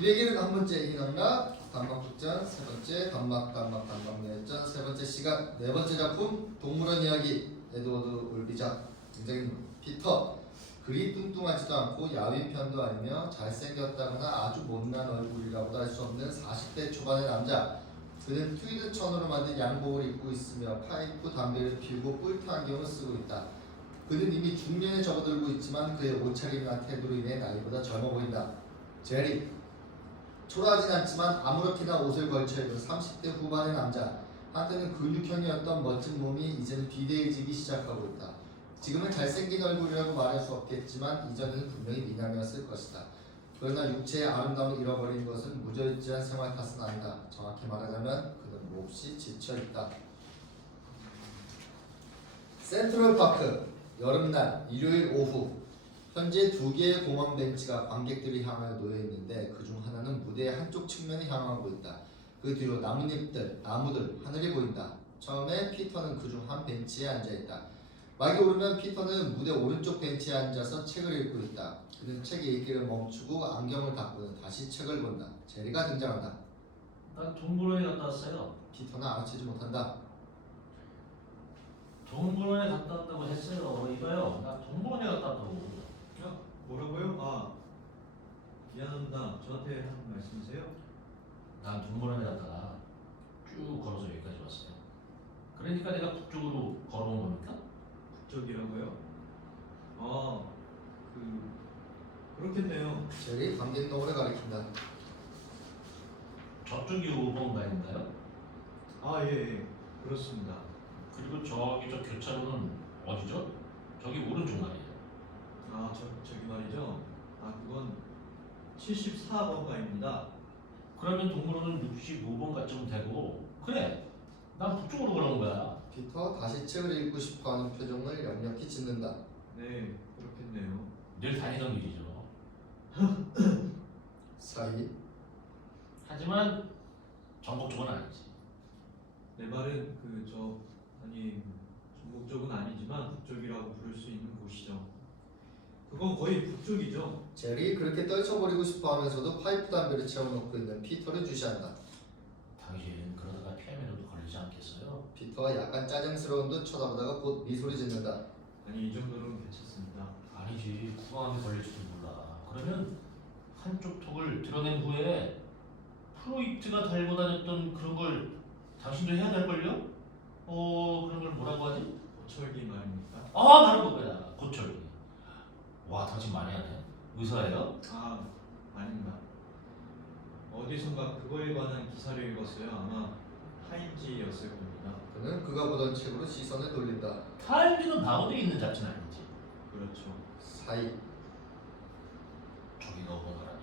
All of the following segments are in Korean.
100일은 한 번째 희망락 단막극장, 세 번째 단막 내전, 세 번째 시간, 네 번째 작품 동물원 이야기. 에드워드 올비작 등장인물 피터. 그리 뚱뚱하지도 않고 야윈 편도 아니며 잘생겼다거나 아주 못난 얼굴이라고도 할 수 없는 40대 초반의 남자. 그는 트위드 천으로 만든 양복을 입고 있으며 파이프 담배를 피우고 뿔테 안경을 쓰고 있다. 그는 이미 중년에 접어들고 있지만 그의 옷차림이나 태도로 인해 나이보다 젊어 보인다. 제리. 초라하진 않지만 아무렇게나 옷을 걸쳐 입은 30대 후반의 남자. 한때는 근육형이었던 멋진 몸이 이제는 비대해지기 시작하고 있다. 지금은 잘생긴 얼굴이라고 말할 수 없겠지만 이전에는 분명히 미남이었을 것이다. 그러나 육체의 아름다움을 잃어버린 것은 무절제한 생활 탓은 아니다. 정확히 말하자면 그는 몹시 지쳐있다. 센트럴파크 여름날 일요일 오후. 현재 두 개의 공원 벤치가 관객들이 향하여 놓여 있는데 그중 하나는 무대의 한쪽 측면에 향하고 있다. 그 뒤로 나뭇잎들, 나무들, 하늘이 보인다. 처음에 피터는 그중 한 벤치에 앉아있다. 막이 오르면 피터는 무대 오른쪽 벤치에 앉아서 책을 읽고 있다. 그는 책 읽기를 멈추고 안경을 닦고는 다시 책을 본다. 제리가 등장한다. 난 동물원에 갔다 왔어요. 피터는 알아채지 못한다. 동물원에 갔다 왔다고 했어요. 이봐요. 나 동물원에 갔다 왔다고. 뭐라고요? 아, 미안합니다. 저한테 한 말씀이세요? 난 동물원에 갔다가 쭉 걸어서 여기까지 왔어요. 그러니까 내가 북쪽으로 걸어온 겁니까? 북쪽이라고요? 아, 그렇겠네요. 제리 관객동으로 가리킨다. 저쪽이 5번가인가요? 아, 예, 그렇습니다. 그리고 저기 저 교차로는 어디죠? 저기 오른쪽 말이에요. 아, 저기 말이죠. 아, 그건 74번가입니다. 그러면 동물원은 65번가쯤 되고 그래. 난 북쪽으로 걸어온 거야. 피터 다시 책을 읽고 싶어하는 표정을 역력히 짓는다. 네, 그렇겠네요. 늘 다니던 길이죠. 사이. 하지만 전국 쪽은 아니지. 내 말은 전국 쪽은 아니지만 북쪽이라고 부를 수 있는 곳이죠. 그건 거의 북쪽이죠. 제리 그렇게 떨쳐버리고 싶어하면서도 파이프 담배를 채워놓고 있는 피터를 주시한다. 당신 그러다가 피아노도 걸리지 않겠어요? 피터가 약간 짜증스러운 듯 쳐다보다가 곧 미소리 짓는다. 아니, 이 정도는 괜찮습니다. 아니지. 구강암에 걸릴지도 몰라. 그러면 한쪽 턱을 드러낸 후에 프로이트가 달고 다녔던 그런 걸 당신도 해야 될걸요? 그런 걸 뭐라고 하지? 고철기 말입니까? 바로 그거야. 고철. 와, 당신 많이 하네. 의사예요? 아, 아닙니다. 어디선가 그거에 관한 기사를 읽었어요. 아마 타임지였을 겁니다. 그는 그가 보던 책으로 시선을 돌린다. 타임즈는 방어돼 있는 잡지는 아니지. 그렇죠. 사이. 저기가 오버가라니.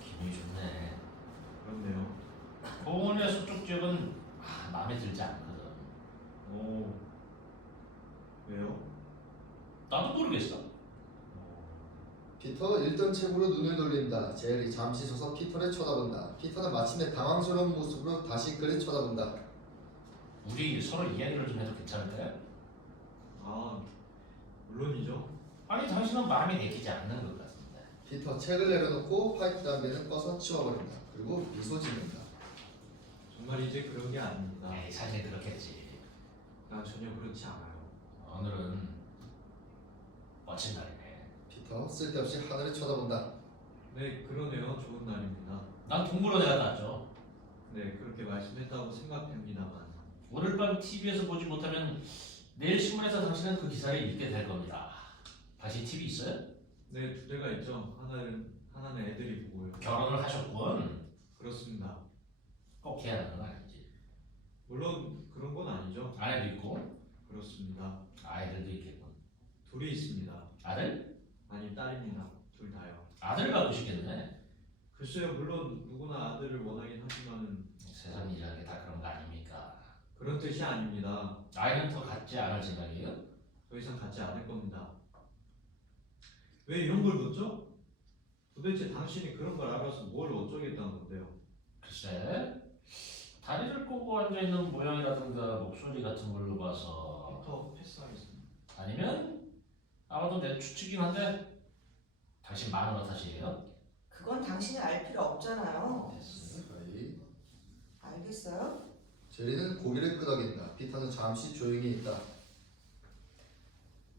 기분이 좋네. 그렇네요. 공원의 서쪽 지역은 마음에 들지 않거든. 오, 왜요? 나도 모르겠어. 피터가 읽던 책으로 눈을 돌린다. 제리 잠시 서서 피터를 쳐다본다. 피터는 마침내 당황스러운 모습으로 다시 그를 쳐다본다. 우리 서로 이야기를 좀 해도 괜찮을까요? 아, 물론이죠. 아니, 당신은 마음에 내키지 않는 것 같은데. 피터 책을 내려놓고 파이프 담배는 꺼서 치워버린다. 그리고 미소 짓는다. 정말 이제 그런 게 아닙니다. 에이, 사실 그렇겠지. 나 전혀 그렇지 않아요. 오늘은 멋진 날이네. 피터 쓸데없이 하늘을 쳐다본다. 네, 그러네요. 좋은 날입니다. 난 동물원에 갔다 왔죠. 네, 그렇게 말씀했다고 생각합니다만. 오늘 밤 TV에서 보지 못하면 내일 신문에서 당신은 그 기사를 읽게 될 겁니다. 다시 TV 있어요? 네, 두 대가 있죠. 하나는 애들이 보고요. 결혼을 하셨군. 그렇습니다. 꼭 해야 하는 건 아니지. 물론 그런 건 아니죠. 아내도 있고 그렇습니다. 아이들도 있겠군. 둘이 있습니다. 아들? 아니, 딸입니다. 둘 다요. 아들을 갖고 싶겠네. 글쎄요, 물론 누구나 아들을 원하긴 하지만은 세상 일이라는 게 다 그런 거 아닙니까? 그런 뜻이 아닙니다. 아이는 더 갖지 않을 생각이에요? 더 이상 갖지 않을 겁니다. 왜 이런 걸 묻죠? 도대체 당신이 그런 걸 알아서 뭘 어쩌겠다는 건데요? 글쎄, 다리를 꼬고 앉아있는 모양이라든가 목소리 같은 걸로 봐서 더 패스하겠습니다. 아니면 아마도 내 추측이긴 한데 당신 마누라 탓이에요? 그건 당신이 알 필요 없잖아요. 가히. 알겠어요? 제리는 고개를 끄덕인다. 피터는 잠시 조용히 있다.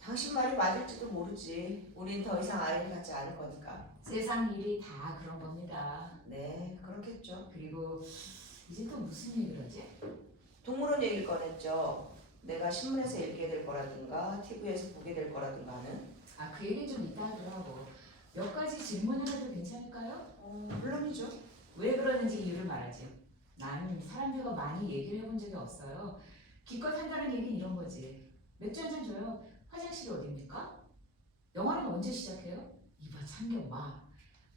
당신 말이 맞을지도 모르지. 우린 더 이상 아이를 갖지 않을 거니까. 세상 일이 다 그런 겁니다. 네, 그렇겠죠. 그리고 이제 또 무슨 얘기를 하지? 동물원 얘기를 꺼냈죠. 내가 신문에서 읽게 될 거라든가 TV에서 보게 될 거라든가 하는. 아, 그 얘기 좀 이따 하더라고. 몇 가지 질문을 해도 괜찮을까요? 물론이죠. 왜 그러는지 이유를 말하죠. 나는 사람들과 많이 얘기를 해본 적이 없어요. 기껏 한다는 얘기는 이런 거지. 맥주 한 잔 줘요. 화장실이 어딥니까? 영화는 언제 시작해요? 이봐 참견 마.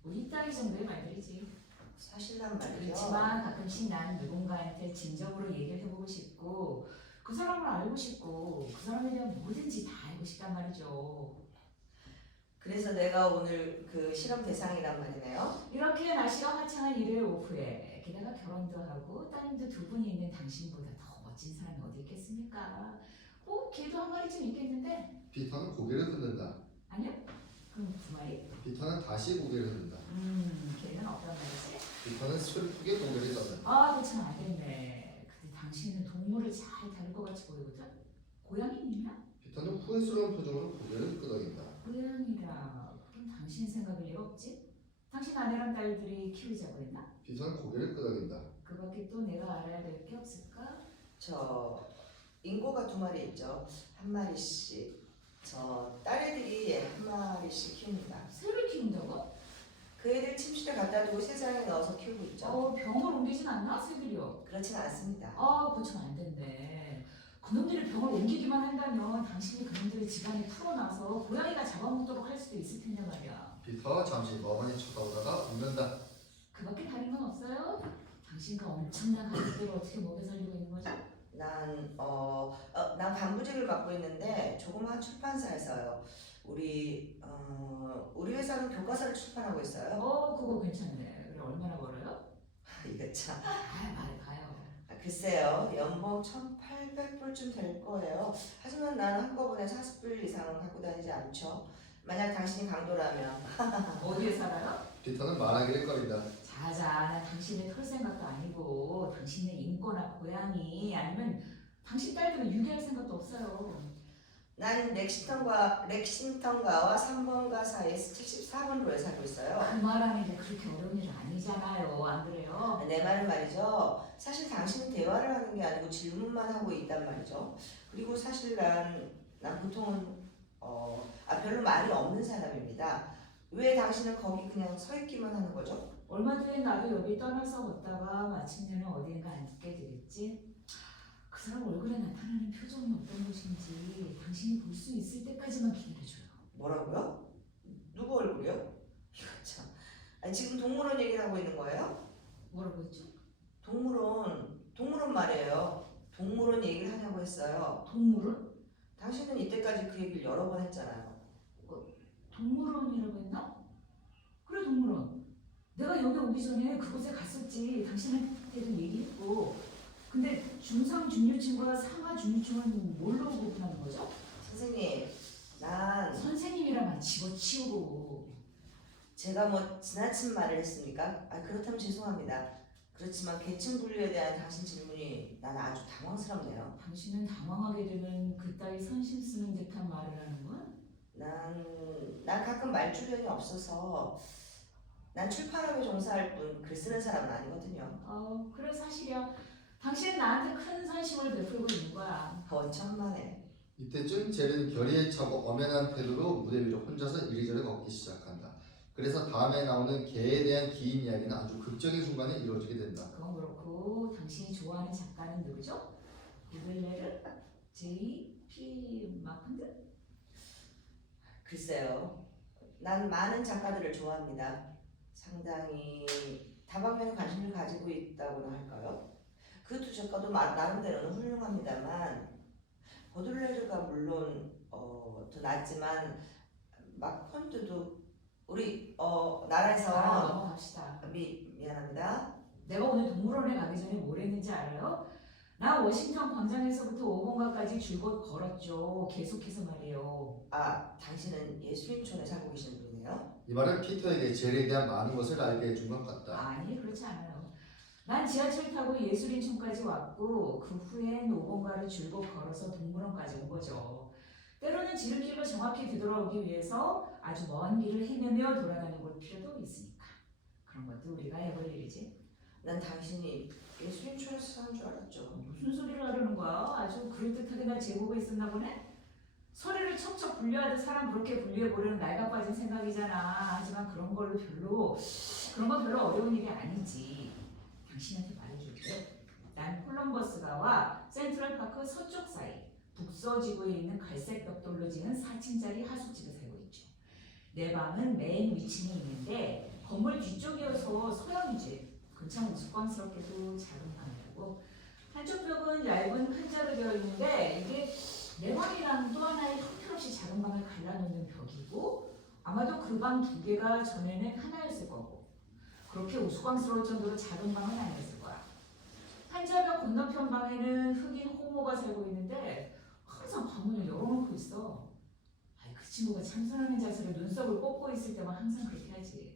뭐 이따위 정도의 말들이지. 사실 난 말이죠. 그렇지만 가끔씩 난 누군가한테 진정으로 얘기를 해보고 싶고 그 사람을 알고 싶고 그 사람에 대한 뭐든지 다 알고 싶단 말이죠. 그래서 내가 오늘 그 실험 대상이란 말이네요. 이렇게 날씨가 화창한 일요일 오후에 게다가 결혼도 하고 따님도 두 분이 있는 당신보다 더 멋진 사람이 어디 있겠습니까? 뭐 개도 한 마리쯤 있겠는데 피터는 고개를 흔든다. 아니요? 그럼 두 마리? 피터는 다시 고개를 흔든다. 개는 없단 말이지? 피터는 슬프게 고개를 떠든다. 아 그참 안 됐네. 근데 당신은 동물을 잘 다룰 것 같이 보이거든? 고양이님이야? 피터는 후회스러운 표정으로 고개를 끄덕인다. 고양이라 그럼 당신 생각일 리가 없지? 당신 아내랑 딸들이 키우자고 했나? 피터는 고개를 끄덕인다. 그 밖에 또 내가 알아야 될 게 없을까? 저 인고가 두 마리 있죠. 한 마리씩. 저 딸애들이 한 마리씩 키웁니다. 새를 키운다고? 그 애들 침실에 갖다 두고 세상에 넣어서 키우고 있죠. 병을 옮기진 않나? 새들이요? 그렇진 않습니다. 그참 안 된대. 그놈들이 병을 옮기기만 한다면 당신이 그놈들의 집안에 풀어놔서 고양이가 잡아먹도록 할 수도 있을 텐데 말이야. 피터 잠시 멍하니 쳐다보다가 웃는다. 그 밖에 다른 건 없어요? 당신과 엄청난 가족들을 어떻게 먹여 살리고 있는 거죠? 난 간부직을 맡고 있는데 조그마한 출판사에서요. 우리 회사는 교과서를 출판하고 있어요. 그거 괜찮네. 그래 얼마나 벌어요? 이거 참. 말해봐요. 글쎄요, 연봉 1,800불쯤 될 거예요. 하지만 나는 한꺼번에 40불 이상은 갖고 다니지 않죠. 만약 당신이 강도라면. 어디에 살아요? 피터는 말하기를 꺼린다. 자자, 난 당신의 털 생각도 아니고 당신의 인거나 고양이 아니면 당신 딸들을 유기할 생각도 없어요. 난 렉싱턴가와 3번가 사이에 74번로에 살고 있어요. 그 말하는 게 그렇게 어려운 일은 아니잖아요. 안 그래요? 내 말은 말이죠. 사실 당신은 대화를 하는 게 아니고 질문만 하고 있단 말이죠. 그리고 사실 난 보통은 별로 말이 없는 사람입니다. 왜 당신은 거기 그냥 서 있기만 하는 거죠? 얼마 뒤에 나도 여기 떠나서 걷다가 마침내는 어디인가 앉게 되겠지? 그 사람 얼굴에 나타나는 표정은 어떤 것인지 당신이 볼 수 있을 때까지만 기다려줘요. 뭐라고요? 누구 얼굴이요? 이거 참. 아니, 지금 동물원 얘기를 하고 있는 거예요? 뭐라고 했죠? 동물원 말이에요. 동물원 얘기를 하냐고 했어요. 동물원? 당신은 이때까지 그 얘기를 여러 번 했잖아요. 동물원이라고 했나? 그래 동물원. 내가 여기 오기 전에 그곳에 갔었지. 당신한테도 얘기했고. 근데 중상 중류층과 상하 중류층은 뭘로 구분하는 거죠? 선생님, 난 선생님이란 말 집어치우고. 제가 뭐 지나친 말을 했습니까? 그렇다면 죄송합니다. 그렇지만 계층 분류에 대한 당신 질문이 나는 아주 당황스럽네요. 당신은 당황하게 되면 그따위 선심 쓰는 듯한 말을 하는 거야? 난 가끔 말주변이 없어서 난 출판업에 종사할 뿐 글 쓰는 사람은 아니거든요. 그래 사실이야. 당신은 나한테 큰 선심을 베풀고 있는 거야. 천만에. 이때쯤 제리는 결의에 차고 엄연한 태도로 무대 위로 혼자서 이리저리 걷기 시작한다. 그래서 다음에 나오는 개에 대한 긴 이야기는 아주 극적인 순간에 이루어지게 된다. 그건 그렇고 당신이 좋아하는 작가는 누구죠? 고들레르? J.P. 마컨드? 글쎄요. 난 많은 작가들을 좋아합니다. 상당히 다방면에 관심을 가지고 있다고나 할까요? 그 두 작가도 나름대로는 훌륭합니다만 보들레르가 물론 더 낫지만 마컨드도 우리 나라에서 넘어갑시다. 미안합니다. 내가 오늘 동물원에 가기 전에 뭘 했는지 알아요? 나 워싱턴 광장에서부터 5번가까지 줄곧 걸었죠. 계속해서 말이에요. 아, 당신은 예술인촌에 살고 계시는 분이네요? 이 말은 피터에게 젤에 대한 많은 것을 알게 해준 것 같다. 아니, 그렇지 않아요. 난 지하철 타고 예술인촌까지 왔고 그 후엔 5번가를 줄곧 걸어서 동물원까지 온 거죠. 때로는 지름길로 정확히 되돌아오기 위해서 아주 먼 길을 헤매며 돌아다녀 볼 필요도 있으니까. 그런 것도 우리가 해볼 일이지. 난 당신이 예술인촌에서 사는 줄 알았죠. 무슨 소리를 하려는 거야? 아주 그럴듯하게 날 제보가 있었나 보네? 소리를 척척 분류하듯 사람 그렇게 분류해보려는 낡아 빠진 생각이잖아. 하지만 그런 건 별로 어려운 일이 아니지. 당신한테 말해줄게. 난 콜럼버스가와 센트럴파크 서쪽 사이 북서지구에 있는 갈색 벽돌로 지은 4층짜리 하숙집에 살고 있죠. 내 방은 맨 위층에 있는데 건물 뒤쪽이어서 서양이지. 참 우스꽝스럽게도 작은 방이라고. 한쪽 벽은 얇은 판자로 되어 있는데 이게 내 방이랑 또 하나의 형편없이 작은 방을 갈라놓는 벽이고 아마도 그 방 두 개가 전에는 하나였을 거고 그렇게 우스꽝스러울 정도로 작은 방은 아니었을 거야. 판자벽 건너편 방에는 흑인 호모가 살고 있는데 항상 방문을 열어놓고 있어. 아이, 그 친구가 참선하는 자세로 눈썹을 꽂고 있을 때만 항상 그렇게 하지.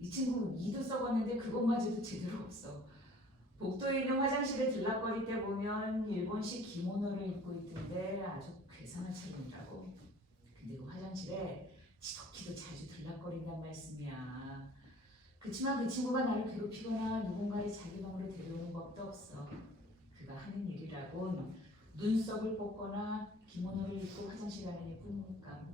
이 친구 이도 썩었는데 그것마저도 제대로 없어. 복도에 있는 화장실에 들락거릴 때 보면 일본식 기모노를 입고 있던데 아주 괴상한 차림이라고. 근데 그 화장실에 지독히도 자주 들락거린단 말씀이야. 그치만 그 친구가 나를 괴롭히거나 누군가를 자기 방으로 데려오는 법도 없어. 그가 하는 일이라곤 눈썹을 뽑거나 기모노를 입고 화장실 가는 일뿐이니까.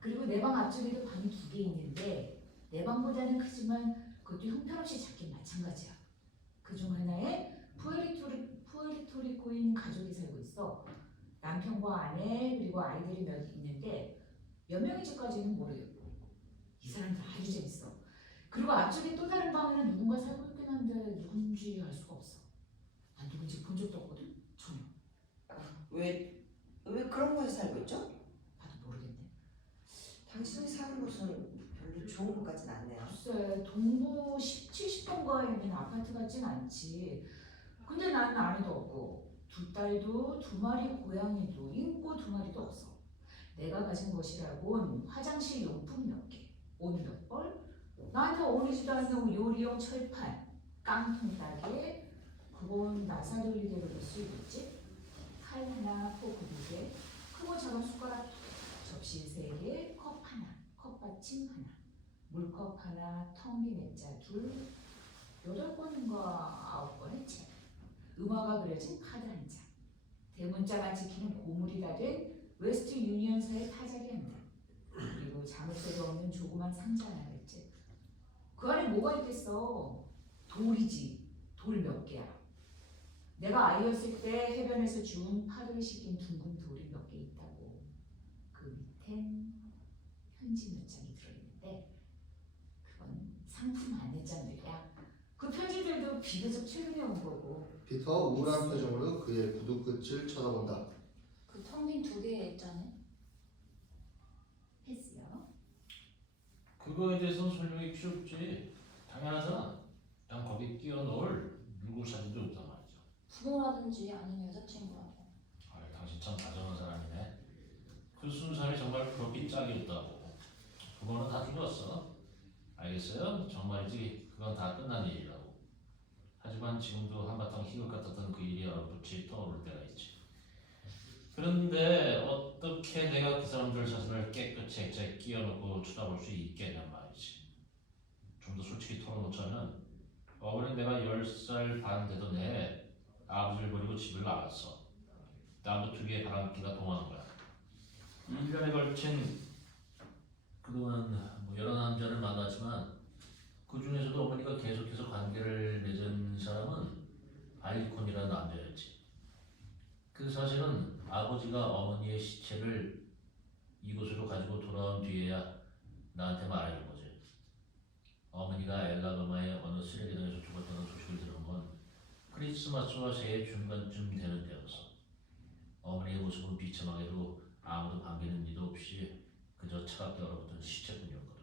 그리고 내 방 앞쪽에도 방이 2개 있는데 내 방보다는 크지만 그것도 형편없이 작긴 마찬가지야. 그중 하나에 푸에르토리코인 가족이 살고 있어. 남편과 아내 그리고 아이들이 몇 있는데 몇 명인지까지는 모르겠고 이 사람들 아주 재밌어. 그리고 앞쪽에 또 다른 방에는 누군가 살고 있긴 한데 누군지 알 수가 없어. 난 누군지 본 적도 없거든. 전혀. 왜 그런 곳에 살고 있죠? 나도 모르겠네. 당신이 사는 곳은 별로 좋은 것 같진 않네요. 글쎄 동부 70번가에 있는 아파트 같진 않지. 근데 난 아내도 없고 2딸도 2마리 고양이도 인고 2마리도 없어. 내가 가진 것이라곤 화장실 용품 몇 개, 옷 몇 벌, 나한테 어울리지도 않는 요리용 철판, 깡통 따개, 그건 나사 돌리개로 넣을 수 있겠지? 칼 하나, 포크 2개, 크고 작은 숟가락, 접시 3개, 컵 하나, 컵받침 하나, 물컵 하나, 텅빈 액자 2, 8권인가 9권의 책, 음화가 그려진 카드 한 장, 대문자만 지키는 고물이 다된 웨스트 유니언서의 타자기 한 장, 그리고 자물쇠도 없는 조그만 상자 하나겠지. 그 안에 뭐가 있겠어? 돌이지. 돌 몇 개야. 내가 아이였을 때 해변에서 주운 파도에 씻긴 둥근 돌이 몇 개 있다고. 그 밑엔 편지 몇 장이 들어있는데 그건 상품 안내장들이야. 그 편지들도 비교적 최근에 온 거고. 피터 우울한 표정으로 그의 구두 끝을 쳐다본다. 그 텅 빈 2개의 액자는? 했어요. 그거에 대해서는 설명이 필요 없지. 당연하잖아. 난 거기 끼워 넣을 누구 사진도 없단 말이죠. 부모라든지 아니면 여자친구라도. 아, 당신 참 다정한 사람이네. 그 순살이 정말 그렇게 짝이 없다고. 그거는 다 죽었어. 알겠어요? 정말이지. 그건 다 끝난 일이라고. 하지만 지금도 한바탕 희극 같았던 그 일이 얼붙이 떠오를 때가 있지. 그런데 어떻게 내가 그 사람들 사진을 깨끗이 액자에 끼워놓고 쳐다볼 수 있겠냔 말이지. 좀 더 솔직히 털어놓자면 어머니 내가 10살 반 되던 해에 아버지를 버리고 집을 나갔어. 남부 특유의 바람기가 동하는 거야. 1년에 걸친 그동안 여러 남자를 만났지만 그 중에서도 어머니가 계속해서 관계를 맺은 사람은 발리콘이라는 남자였지. 그 사실은 아버지가 어머니의 시체를 이곳으로 가지고 돌아온 뒤에야 나한테 말해준 거지. 어머니가 엘라가마의 어느 쓰레기장에서 죽었다는 소식을 들은 건 크리스마스와 새해 중간쯤 되는 때였어. 어머니의 모습은 비참하게도 아무도 반기는 이도 없이 그저 차갑게 얼어붙은 시체뿐이었거든.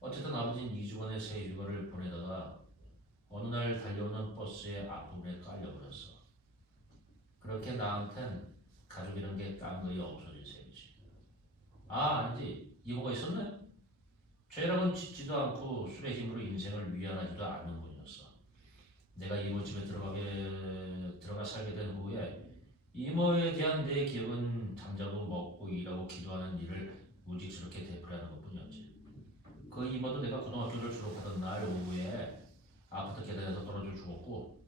어쨌든 아버지는 2주 안에 새 휴가를 보내다가 어느 날 달려오는 버스의 앞부분에 깔려버렸어. 그렇게 나한텐 가족이란 게 깡그리 없어진 셈이지. 아, 아니지. 이거가 있었네. 죄라곤 짓지도 않고 술의 힘으로 인생을 위안하지도 않는 분이었어. 내가 이모집에 들어가 살게 된 후에 이모에 대한 내 기억은 잠자고 먹고 일하고 기도하는 일을 무직스럽게 되풀이하는 것뿐이었지. 그 이모도 내가 고등학교를 졸업하던 날 오후에 아파트 계단에서 떨어져 죽었고,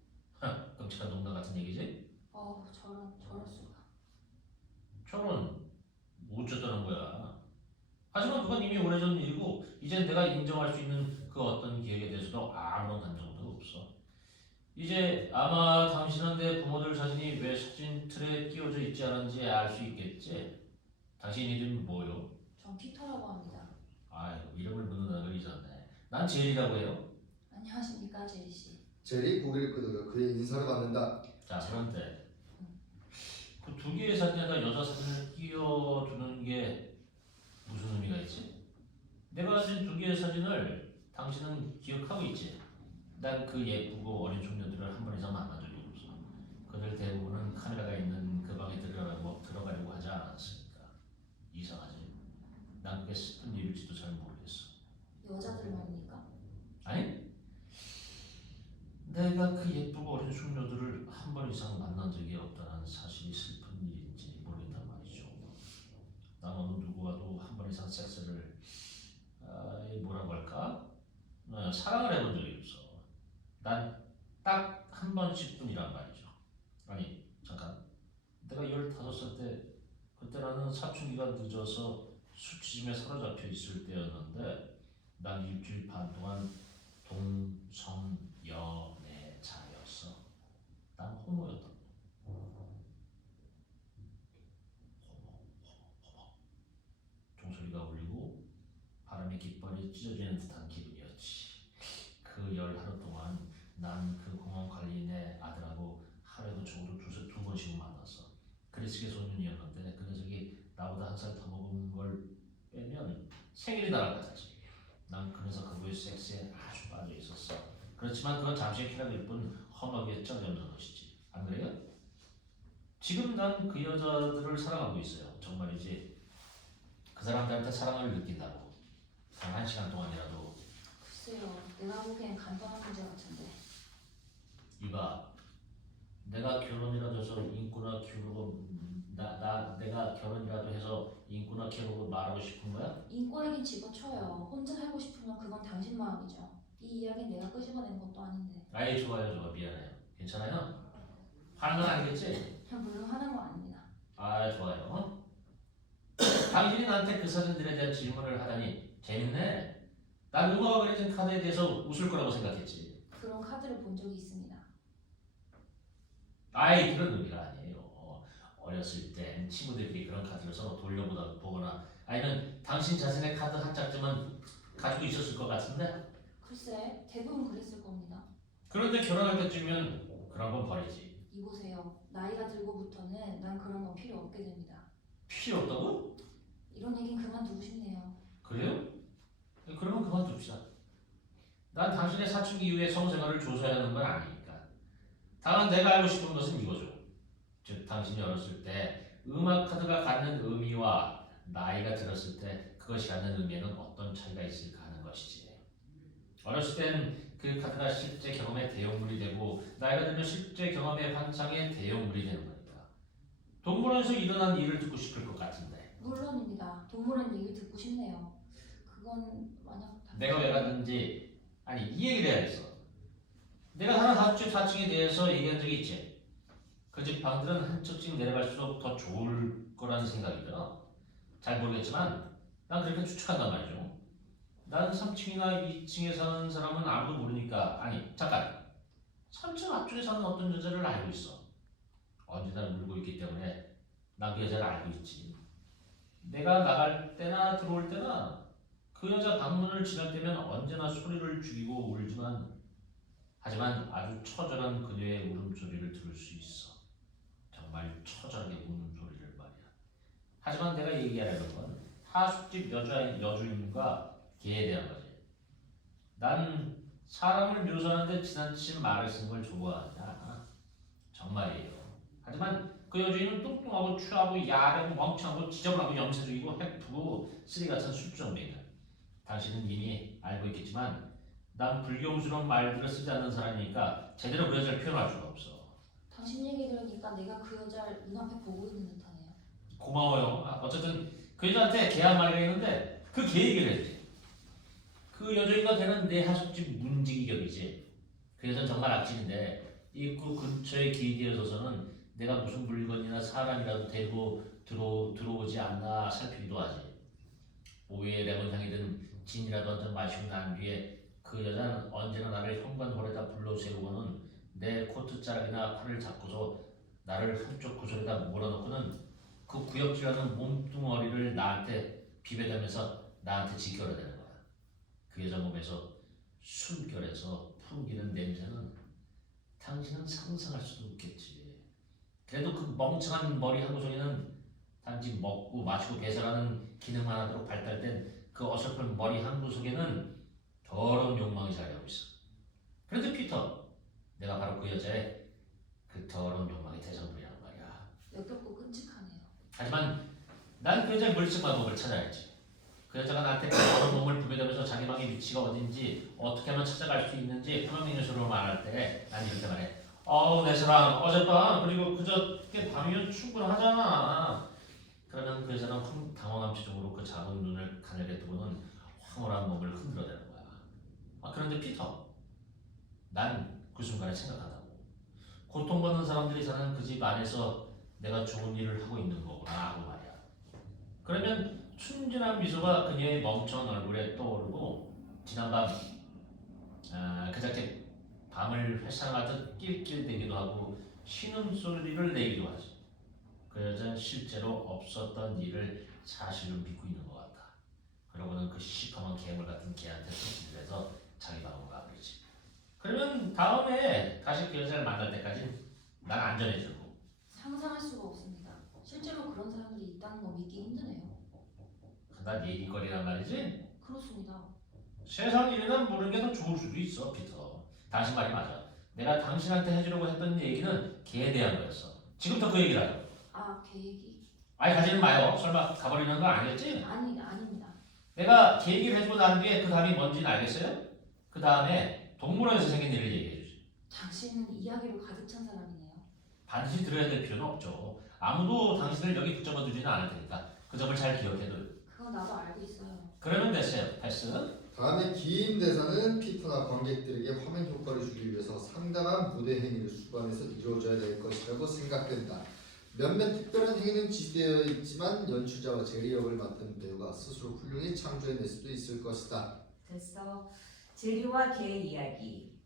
끔찍한 농담 같은 얘기지? 저럴 수가. 저런 못 쳤다는 거야. 하지만 그건 이미 오래전 일이고 이젠 내가 인정할 수 있는 그 어떤 기억에 대해서도 아무런 감정도 없어. 이제 아마 당신은 내 부모들 사진이 왜 사진 틀에 끼워져 있지 않은지 알 수 있겠지? 당신 이름이 뭐요? 전 피터라고 합니다. 아이고, 이름을 묻는 걸 잊었네. 난 제리라고 해요. 안녕하십니까, 제리 씨. 제리 고개를 끄덕여 그의 인사를 받는다. 자, 그런데 그 두 개의 사진에다 여자 사진을 끼워두는 게 무슨 의미가 있지? 내가 가진 두 개의 사진을 당신은 기억하고 있지? 난 그 예쁘고 어린 청년들을 한 번 이상 만난 적이 없어. 그들 대부분은 카메라가 있는 그 방에 들어가려고 하지 않았으니까. 이상하지? 난 그게 슬픈 일일지도 잘 모르겠어. 여자들 말입니까? 아니? 내가 그 예쁘고 어린 숙녀들을 한 번 이상 만난 적이 없다는 사실이 슬픈 일인지 모르겠단 말이죠. 난 어느 누구와도 한 번 이상 섹스를 뭐라고 할까? 사랑을 해본 적이 없어. 난 딱 한 번씩뿐이란 말이죠. 아니 잠깐, 내가 15살 때 그때 나는 사춘기가 늦어서 수치심에 사로잡혀 있을 때였는데 난 일주일 반 동안 동성연애자였어. 난 호모였다. 종소리가 울리고 바람에 깃발이 찢어지는 듯한 기분이었지. 그 열 하루 동안 난 그 공원 관리인의 아들하고 하루에도 적어도 두 번씩 만났어. 그리스계 소년이었는데 그 녀석이 나보다 한 살 더 먹은 걸 빼면 생일이 나랑 같았지. 난 그래서 그거의 섹스에 아주 빠져 있었어. 그렇지만 그건 잠시의 쾌락일 뿐 험하게 쪄없는 것이지. 안 그래요? 지금 난 그 여자들을 사랑하고 있어요. 정말이지. 그 사람들한테 사랑을 느낀다고. 단 1시간 동안이라도. 글쎄요, 내가 보기엔 간단한 문제 같은데. 이봐, 내가 결혼이라도 해서 인구나 키우고 내가 결혼이라도 해서 인구나 키우고 말하고 싶은 거야? 인권이긴 집어쳐요. 혼자 살고 싶으면 그건 당신 마음이죠. 이 이야기는 내가 끄집어낸 것도 아닌데. 아이 좋아요, 미안해요. 괜찮아요? 화는 건 아니겠지? 물론 하는 거 아닙니다. 아 좋아요. 당신이 나한테 그 사진들에 대한 질문을 하다니 재밌네. 난 음악가 그려진 카드에 대해서 웃을 거라고 생각했지. 그런 카드를 본 적이 있습니다. 아이 그런 의미가 아니에요. 어렸을 땐 친구들끼리 그런 카드를 서로 돌려보거나 아니면 당신 자신의 카드 한 짝쯤은 가지고 있었을 것 같은데. 글쎄, 대부분 그랬을 겁니다. 그런데 결혼할 때쯤이면 그런 건 버리지. 이보세요. 나이가 들고부터는 난 그런 건 필요 없게 됩니다. 필요 없다고? 이런 얘긴 그만두고 싶네요. 그래요? 그러면 그만둡시다. 난 당신의 사춘기 이후의 성생활을 조사해야 하는 건 아니니까. 다만 내가 알고 싶은 것은 이거죠. 즉 당신이 어렸을 때 음악 카드가 갖는 의미와 나이가 들었을 때 그것이 갖는 의미에는 어떤 차이가 있을까 하는 것이지. 어렸을 땐 그 카드가 실제 경험의 대용물이 되고 나이가 들면 실제 경험의 환상의 대용물이 되는 거니까. 동물원에서 일어난 일을 듣고 싶을 것 같은데. 물론입니다. 동물원 얘기 듣고 싶네요. 그건 만약 내가 왜 갔는지 아니 이 얘기를 해야겠어. 내가 사는 4층에 대해서 얘기한 적이 있지. 그 집 방들은 한 층씩 내려갈수록 더 좋을 거라는 생각이 들어. 잘 모르겠지만 난 그렇게 추측한단 말이죠. 난 3층이나 2층에 사는 사람은 아무도 모르니까. 아니 잠깐, 3층 앞쪽에 사는 어떤 여자를 알고 있어. 언제나 울고 있기 때문에 난 그 여자를 알고 있지. 내가 나갈 때나 들어올 때나 그 여자 방문을 지날 때면 언제나 소리를 죽이고 하지만 아주 처절한 그녀의 울음소리를 들을 수 있어. 정말 처절하게 우는 소리를 말이야. 하지만 내가 얘기하려는 건 하숙집 여주인과 개에 대한 거지. 난 사람을 묘사하는데 지나친 말을 쓰는 걸 좋아하냐? 정말이에요. 하지만 그 여주인은 뚱뚱하고 추하고 야하고 멍청하고 지저분하고 염세적이고 해프고 쓰리 같은 술주정뱅이다. 당신은 이미 알고 있겠지만 난 불경스러운 말들을 쓰지 않는 사람이니까 제대로 그 여자를 표현할 수가 없어. 당신 얘기 들으니까 내가 그 여자를 눈앞에 보고 있는 듯하네요. 고마워요. 어쨌든 그 여자한테 개 한 마리가 있는데 그 개 얘기를 했지. 그 여주인과 걔는 내 하숙집 문지기격이지. 그 여자는 정말 악질인데 입구 근처에 기대어서는 내가 무슨 물건이나 사람이라도 데리고 들어오지 않나 살피기도 하지. 오후에 레몬 향이 든 진이라도 한잔 마시고 난 뒤에 그 여자는 언제나 나를 현관홀에다 불러세우고는 내 코트자락이나 팔을 잡고서 나를 한쪽 구석에다 몰아넣고는 그 구역질하는 몸뚱어리를 나한테 비벼대면서 나한테 지켜라대는 거야. 그 여자 몸에서 숨결에서 풍기는 냄새는 당신은 상상할 수도 없겠지. 그래도 그 멍청한 머리 한 구석에는 단지 먹고 마시고 배설하는 기능만 하도록 발달된 그 어설픈 머리 한 구석에는 더러운 욕망이 자리하고 있어. 그런데 피터, 내가 바로 그 여자의 그 더러운 욕망의 대상물이란 말이야. 역겹고 끔찍하네요. 하지만 난 그 여자의 물증마법을 찾아야지. 그 여자가 나한테 그 더러운 몸을 부벼대면서 자기 방의 위치가 어딘지 어떻게 하면 찾아갈 수 있는지 평명인식으로 말할 때 난 이렇게 말해. 내 사랑 어젯밤 그리고 그저께 밤이면 충분하잖아. 그러면 그 여자는 당황한 표정으로 그 작은 눈을 가늘게 뜨고는 황홀한 몸을 흔들어대는 거야. 그런데 피터, 난 그 순간에 생각하다고. 고통받는 사람들이 사는 그 집 안에서 내가 좋은 일을 하고 있는 거구나 하고 말이야. 그러면 순진한 미소가 그녀의 멍청한 얼굴에 떠오르고 지난밤 그저께 밤을 회상하듯 낄낄대기도 하고 신음소리를 내기도 하지. 그 여자는 실제로 없었던 일을 사실로 믿고 있는 것 같다. 그러고는 그 시커먼 괴물 같은 개한테 소리를 해서 자기 방으로 가버리지. 그러면 다음에 다시 그 여자를 만날 때까지 난 안전해지고. 상상할 수가 없습니다. 실제로 그런 사람들이 있다는 거 믿기 힘드네요. 난 얘기거리란 말이지. 그렇습니다. 세상 일에는 모르는 게 더 좋을 수도 있어, 피터. 당신 말이 맞아. 내가 당신한테 해주려고 했던 얘기는 걔에 대한 거였어. 지금부터 그 얘기를 하죠. 걔 얘기? 아예 가지는 마요. 설마 가버리는 거 아니겠지? 아닙니다. 내가 걔 얘기를 해주고 난 뒤에 그 다음이 뭔지는 알겠어요? 그 다음에 동물원에서 생긴 일을 얘기해 주지. 당신은 이야기로 가득 찬 사람이네요. 반드시 들어야 될 필요는 없죠. 아무도 당신을 여기 붙잡아 두지는 않을 테니까 그 점을 잘 기억해둬. 그건 나도 알고 있어요. 그러면 됐어요. 패스. 다음에 긴 대사는 피터나 관객들에게 화면 효과를 주기 위해서 상당한 무대 행위를 수반해서 이루어져야 될 것이라고 생각된다. 몇몇 특별한 행위는 지시되어 있지만 연출자와 제리 역을 맡은 배우가 스스로 훌륭히 창조해낼 수도 있을 것이다. 됐어. 제리와 개의 이야기.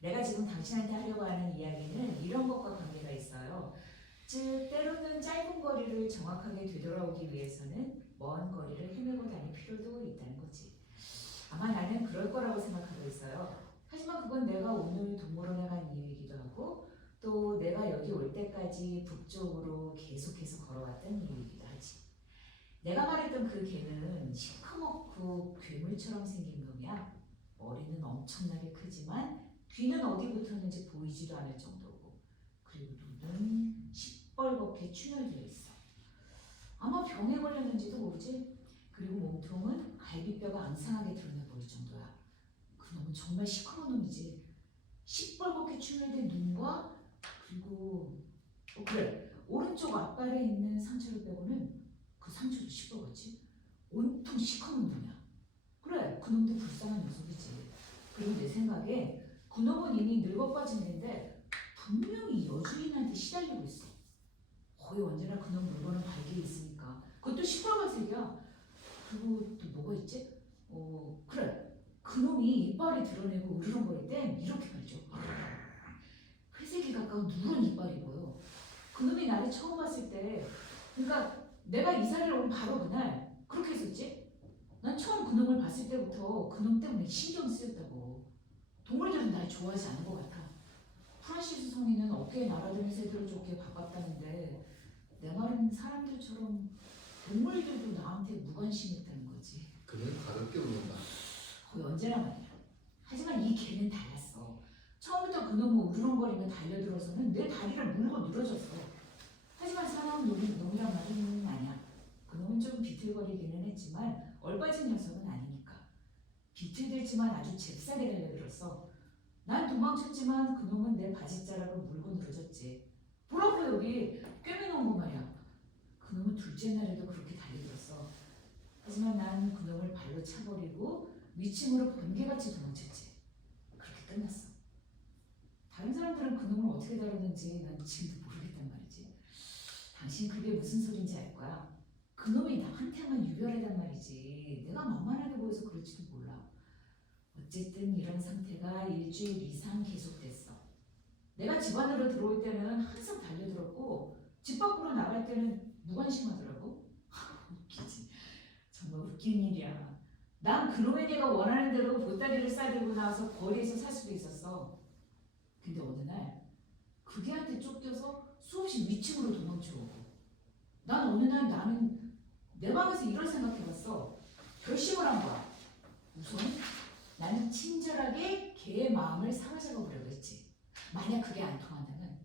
내가 지금 당신한테 하려고 하는 이야기는 이런 것과 관계가 있어요. 즉, 때로는 짧은 거리를 정확하게 되돌아오기 위해서는 먼 거리를 헤매고 다닐 필요도 있다는 거지. 아마 나는 그럴 거라고 생각하고 있어요. 하지만 그건 내가 오늘 동물원에 간 이유이기도 하고 또 내가 여기 올 때까지 북쪽으로 계속해서 걸어왔던 이유이기도 하지. 내가 말했던 그 개는 시커멓고 괴물처럼 생긴 놈이야. 머리는 엄청나게 크지만 귀는 어디 붙었는지 보이지도 않을 정도고 그리고 눈은 시뻘겋게 충혈되어 있어. 아마 병에 걸렸는지도 모르지. 그리고 몸통은 갈비뼈가 앙상하게 드러나 보일 정도야. 그 놈은 정말 시커먼 놈이지. 시뻘겋게 충혈된 눈과 그리고 그래, 오른쪽 앞발에 있는 상처를 빼고는 그 상처도 시뻘겋지. 온통 시커먼 놈이야. 그래, 그 놈도 불쌍한 녀석이지. 그리고 내 생각에 그 놈은 이미 늙어 빠진 애인데 분명히 여주인한테 시달리고 있어. 거의 언제나 그 놈 물건은 발기에 있으니까. 그것도 시뻘건색이야. 그리고 또 뭐가 있지? 그래. 그 놈이 이빨을 드러내고 으르렁거릴 땐 이렇게 말이죠. 회색에 가까운 누런 이빨이 보여. 그 놈이 나를 처음 봤을 때, 그러니까 내가 이사를 온 바로 그날 그렇게 했었지? 난 처음 그 놈을 봤을 때부터 그 놈 때문에 신경 쓰였다고. 동물들은 날 좋아하지 않은 것 같아. 프란시스 성인은 어깨에 날아드는 새들을 쫓게 바꿨다는데 내 말은 사람들처럼 동물들도 나한테 무관심했다는 거지. 그는 가볍게 웃는다. 거의 언제나 말이야. 하지만 이 개는 달랐어. 처음부터 그 놈은 우르렁거리며 달려들어서는 내 다리를 물고 늘어졌어. 했지만 얼빠진 녀석은 아니니까. 비틀들지만 아주 잽싸게 달려들었어. 난 도망쳤지만 그놈은 내 바지자락을 물고 늘어졌지. 보라고 여기 꿰매놓은 거 말이야. 그놈은 둘째 날에도 그렇게 달려들었어. 하지만 난 그놈을 발로 차버리고 위층으로 번개같이 도망쳤지. 그렇게 끝났어. 다른 사람들은 그놈을 어떻게 다루는지 난 지금도 모르겠단 말이지. 당신 그게 무슨 소린지 알 거야. 그놈이 나한테만 유별하단 말이지. 내가 만만하게 보여서 그럴지도 몰라. 어쨌든 이런 상태가 일주일 이상 계속됐어. 내가 집 안으로 들어올 때는 항상 달려들었고 집 밖으로 나갈 때는 무관심하더라고. 웃기지. 정말 웃긴 일이야. 난 그놈의 개가 원하는 대로 보따리를 싸들고 나와서 거리에서 살 수도 있었어. 근데 어느 날 그 개한테 쫓겨서 수없이 위층으로 도망쳐오고 난 어느 날 나는 내 방에서 이런 생각해봤어. 결심을 한 거야. 우선 나는 친절하게 개의 마음을 사로잡아보려고 했지. 만약 그게 안 통한다면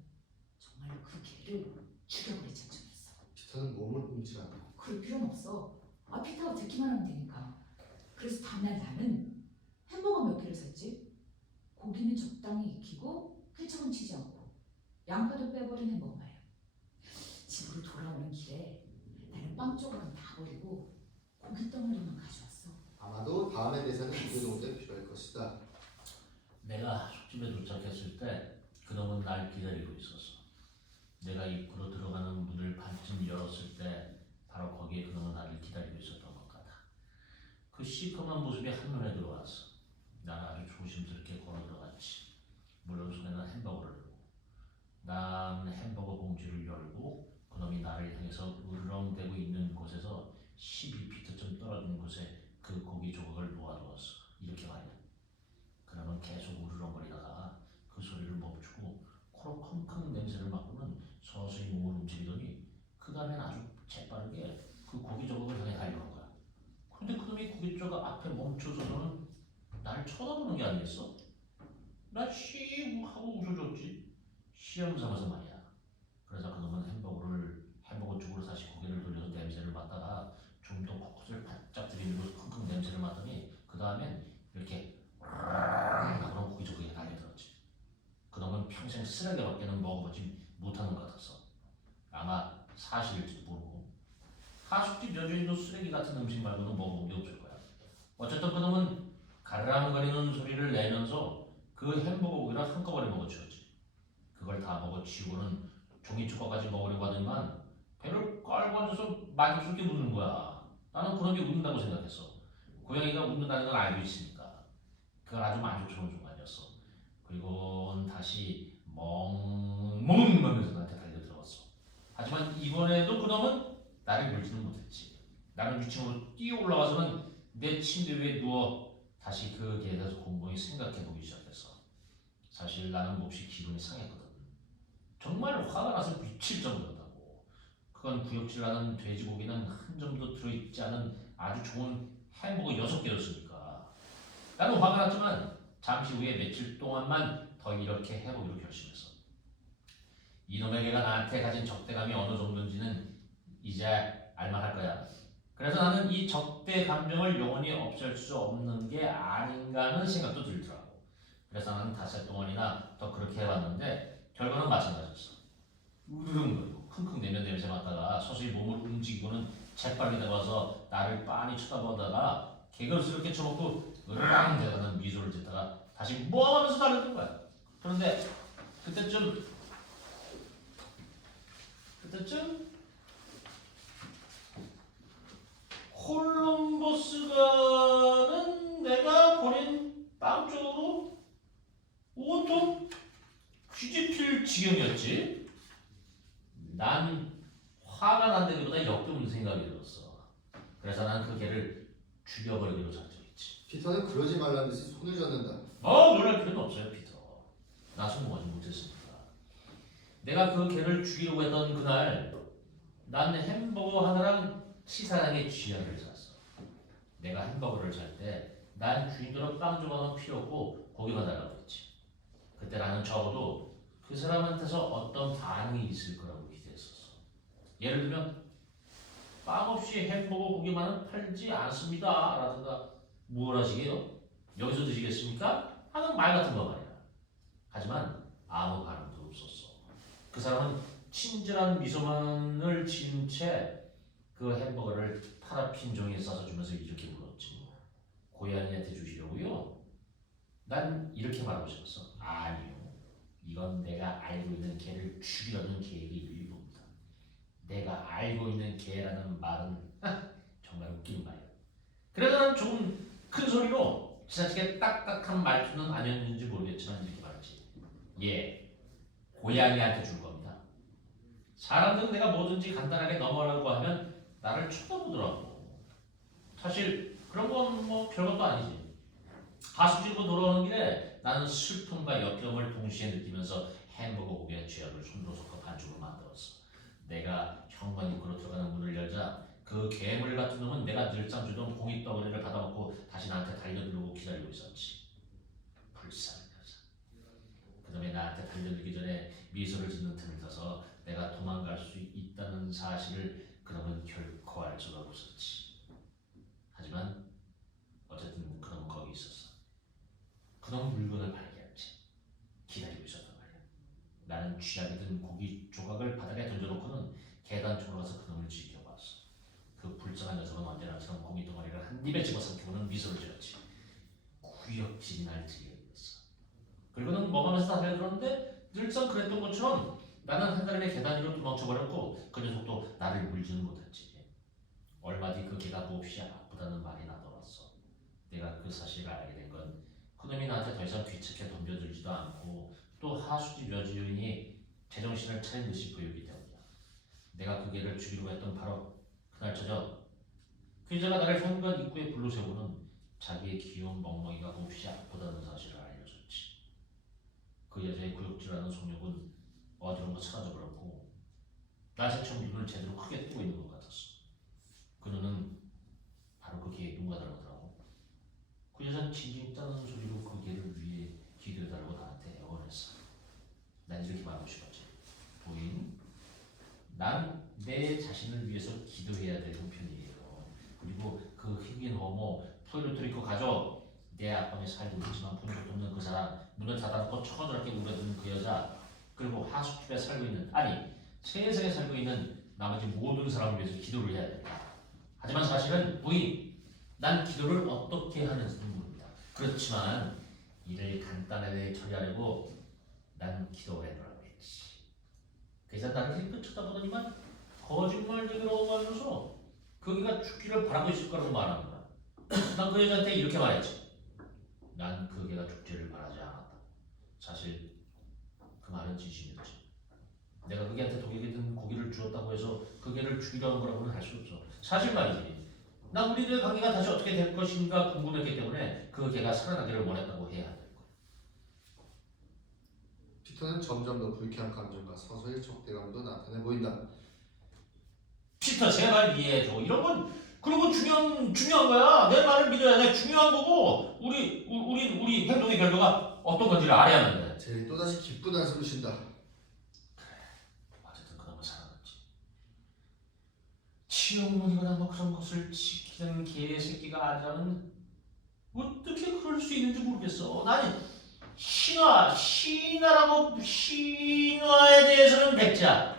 정말로 그 개를 죽여버릴 작정이었어. 피터는 몸을 움찔한다. 그럴 필요는 없어. 피터가 듣기만 하면 되니까. 그래서 다음날 나는 햄버거 몇 개를 샀지. 고기는 적당히 익히고 회청은 치지 않고 양파도 빼버린 햄버거 말이야. 집으로 돌아오는 길에 나는 빵 조각은 다 버리고 고기 덩어리만 가져왔어. 아마도 다음에 대사는 그 정도에 필요할 것이다. 내가 숙집에 도착했을 때 그놈은 날 기다리고 있었어. 내가 입구로 들어가는 문을 반쯤 열었을 때 바로 거기에 그놈은 나를 기다리고 있었던 것 같아. 그 시커먼 모습이 한눈에 들어왔어. 난 아주 조심스럽게 걸어 들어갔지. 물론 손에는 햄버거를 들고. 난 햄버거 봉지를 열고 그놈이 나를 향해서 으르렁대고 있는 곳에서 12피트쯤 떨어진 곳에 그 고기 조각을 놓아두었어. 이렇게 말이야. 그놈은 계속 우르렁거리다가 그 소리를 멈추고 코로 킁킁 냄새를 맡고는 서서히 몸을 움직이더니 그 다음엔 아주 재빠르게 그 고기 조각을 향해 달려간 거야. 그런데 그놈이 고기 조각 앞에 멈춰서는 나를 쳐다보는 게 아니겠어? 나 씨 하고 웃어줬지. 시험 삼아서 말이야. 그러자 그놈은 햄버거 쪽으로 다시 고개를 돌려서 냄새를 맡다가 좀 더 코끝을 바짝 들이밀고 킁킁 냄새를 맡더니 그 다음엔 이렇게 하고는 고기 조각에 달려들었지. 그놈은 평생 쓰레기밖에는 먹어보지 못하는 것 같았어. 아마 사실일지도 모르고 하숙집 여주인도 쓰레기 같은 음식 말고는 먹어본 게 없을 거야. 어쨌든 그놈은 가르랑거리는 소리를 내면서 그 햄버거 고기를 한꺼번에 먹어치웠지. 그걸 다 먹어치우고는 종이 조각까지 먹으려고 하더니만 배를 깔고 앉아서 만족스럽게 웃는 거야. 나는 그런 게 웃는다고 생각했어. 고양이가 웃는다는 걸 알고 있으니까. 그건 아주 만족스러운 순간이었어. 그리고는 다시 멍멍 하면서 나한테 달려들어왔어. 하지만 이번에도 그놈은 나를 물지는 못했지. 나는 위층으로 뛰어 올라와서는 내 침대 위에 누워 다시 그 개에 대해서 곰곰이 생각해보기 시작했어. 사실 나는 몹시 기분이 상했거든. 정말 화가 나서 미칠 정도였다고. 그건 구역질하는 돼지고기는 한 점도 들어있지 않은 아주 좋은 햄버거 6개였으니까. 나는 화가 났지만 잠시 후에 며칠 동안만 더 이렇게 해보기로 결심했어. 이놈의 개가 나한테 가진 적대감이 어느 정도인지는 이제 알만할 거야. 그래서 나는 이 적대 감정을 영원히 없앨 수 없는 게 아닌가 하는 생각도 들더라고. 그래서 나는 닷새 동안이나 더 그렇게 해봤는데 결과는 마찬가지였어. 으르렁거리고 킁킁대며 냄새 맡다가 서서히 몸을 움직이고는 재빨리 나가서 나를 빤히 쳐다보다가 개걸스럽게 쳐먹고 으르렁 대단한 미소를 짓다가 다시 멍하면서 달려든 거야. 그런데 그때쯤 콜럼버스가는 내가 버린 빵 쪽으로 온통 뒤집힐 지경이었지. 난 화가 난다기보다 역겨운 생각이 들었어. 그래서 난 그 개를 죽여버리기로 작정했지. 피터는 그러지 말라는 듯이 손을 젓는다. 놀랄 필요는 없어요, 피터. 나 성공하지 못했으니까. 내가 그 개를 죽이려고 했던 그날 난 햄버거 하나랑 치사하게 쥐약을 샀어. 내가 햄버거를 살 때 난 주인들은 빵 조각은 필요 없고 고기만 달라고 했지. 그때 나는 적어도 그 사람한테서 어떤 반응이 있을 거라고 기대했었어. 예를 들면 빵 없이 햄버거 고기만은 팔지 않습니다. 라든가 뭘 하시게요? 여기서 드시겠습니까? 하는 말 같은 거 말이야. 하지만 아무 반응도 없었어. 그 사람은 친절한 미소만을 지은 채 그 햄버거를 파라핀 종이에 싸서 주면서 이렇게 물었지. 고양이한테 주시려고요? 난 이렇게 말하고 싶었어. 아니요. 이건 내가 알고 있는 개를 죽이려는 계획의 일부입니다. 내가 알고 있는 개라는 말은 정말 웃기는 말이야. 그래서 난 좀 큰 소리로 지나치게 딱딱한 말투는 아니었는지 모르겠지만 이렇게 말했지. 예, 고양이한테 줄 겁니다. 사람들은 내가 뭐든지 간단하게 넘어가려고 하면 나를 쳐다보더라고. 사실 그런 건 뭐 별것도 아니지. 하숙집으로 돌아오는 길에 나는 슬픔과 역경을 동시에 느끼면서 햄버거 고기의 죄악을 손으로 섞어 반죽으로 만들었어. 내가 현관 입구로 들어가는 문을 열자 그 괴물 같은 놈은 내가 늘상 주던 공이 덩어리를 받아먹고 다시 나한테 달려들고 기다리고 있었지. 불쌍한 여자. 그놈이 나한테 달려들기 전에 미소를 짓는 틈을 타서 내가 도망갈 수 있다는 사실을 그놈은 결코 알 수가 없었지. 하지만 어쨌든 그놈은 거기 있었어. 그놈 물건을 발견했지. 기다리고 있었단 말이야. 나는 쥐약이 든 고기 조각을 바닥에 던져놓고는 계단 쪽으로 가서 그놈을 지켜봤어. 그 불쌍한 녀석은 언제나처럼 고기 덩어리를 한 입에 집어삼키고는 미소를 지었지. 구역질이 날 들려있었어. 그리고는 먹으면서 달려들었는데 늘상 그랬던 것처럼 나는 한 사람의 계단 위로 도망쳐버렸고 그 녀석도 나를 물지는 못했지. 얼마 뒤 그 개가 몹시 아프다는 말이 나돌았어. 내가 그 사실을 알게 된 건 그놈이 나한테 더 이상 귀찮게 덤벼들지도 않고 또 하숙집 여주인이 제정신을 차린 듯이 보이기 때문이야. 내가 그 개를 죽이려고 했던 바로 그날 저녁 그 여자가 나를 현관 입구에 불러 세우고는 자기의 귀여운 멍멍이가 몹시 아프다는 사실을 알려줬지. 그 여자의 구역질하는 속력은 어디론가 사라져버렸고 나새처럼 눈을 제대로 크게 뜨고 있는 것 같았어. 그 눈은 바로 그 개의 눈과 다르더라고. 그 여자는 징징 짜는 소리로 그 개를 위해 기도해달라고 나한테 애원했어. 난 이렇게 말하고 싶었지. 부인, 난 내 자신을 위해서 기도해야 되는 편이에요. 그리고 그 흑인 호모 푸에르토리코 가족, 내 앞방에 살고 있지만 본 적도 없는 그 사람, 문을 닫아놓고 처절하게 울어대는 그 여자, 그리고 하숙집에 살고 있는, 아니 세상에 살고 있는 나머지 모든 사람을 위해서 기도를 해야 된다. 하지만 사실은 부인, 난 기도를 어떻게 하는지 모릅니다. 그렇지만 일을 간단하게 처리하려고 난 기도를 해보라고 했지. 그래서 나를 힐끗 쳐다보더니만 거짓말쟁이라고 하면서 거기가 죽기를 바라고 있을 거라고 말하는 거야. 난 그 여자한테 이렇게 말했지. 난 그 개가 죽지를 바라지 않았다. 사실 그 말은 진심이었지. 내가 그 개한테 독약이 든 고기를 주었다고 해서 그 개를 죽이려는 거라고는 할 수 없어. 사실 말이지. 난 우리들의 관계가 다시 어떻게 될 것인가 궁금했기 때문에 그 개가 살아나기를 원했다고 해야 할 거야. 피터는 점점 더 불쾌한 감정과 서서히 적대감도 나타내 보인다. 피터 제발 이해해줘. 이런 건 그런 건 중요한 거야. 내 말을 믿어야 돼. 중요한 거고 우리 행동의 결과가 어떤 건지를 알아야 하는데. 제리 또다시 기쁜 한숨을 쉰다. 어쨌든 그놈은 살아났지. 치욕문이거나 뭐 그런 것을 지키는 개새끼가 아니라면 어떻게 그럴 수 있는지 모르겠어. 나는 신화에 대해서는 백자.